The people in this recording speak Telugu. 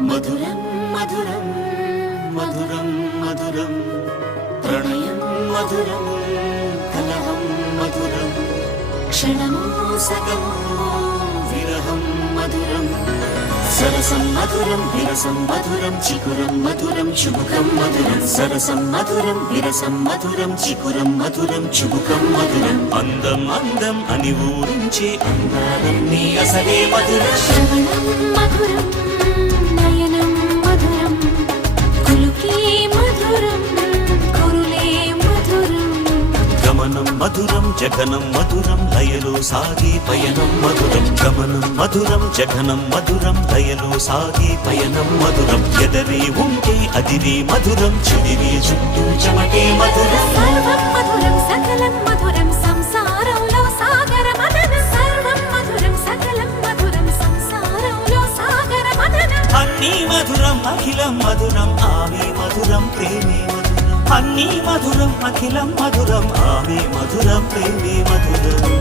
మధురం మధురం మధురం మధురం ప్రణయం మధురం కలహం మధురం క్షణమో సగమో విరహం మధురం సరసం మధురం విరసం మధురం చికురం మధురం చుబుకం మధురం సరసం మధురం విరసం మధురం చికురం మధురం చుబుకం మధురం అందం అందం అని ఊరించే అందాలన్నీ అసలే మధురం శ్రవణం మధురం నయనం మధురం కులుకే మధురం కురులే మధురం గమనం మధురం జగనం మధురం లయలో సాగే పయనం మధురం గమనం మధురం జగనం మధురం లయలో సాగే పయనం మధురం ఎదరే ఉంటే అదిరే మధురం చెదిరే చుట్టూ చెమటే మధురం సర్వం మధురం సకలం మధురం సంసారంలో సాగర మదనం సర్వం మధురం సకలం మధురం సంసారంలో సాగర మదనం అన్నీ మధురం అఖిలం మధురం ఆమె మధురం ప్రేమే మధురం అన్నీ మధురం అఖిలం మధురం ఆమె మధురం ప్రేమే మధురం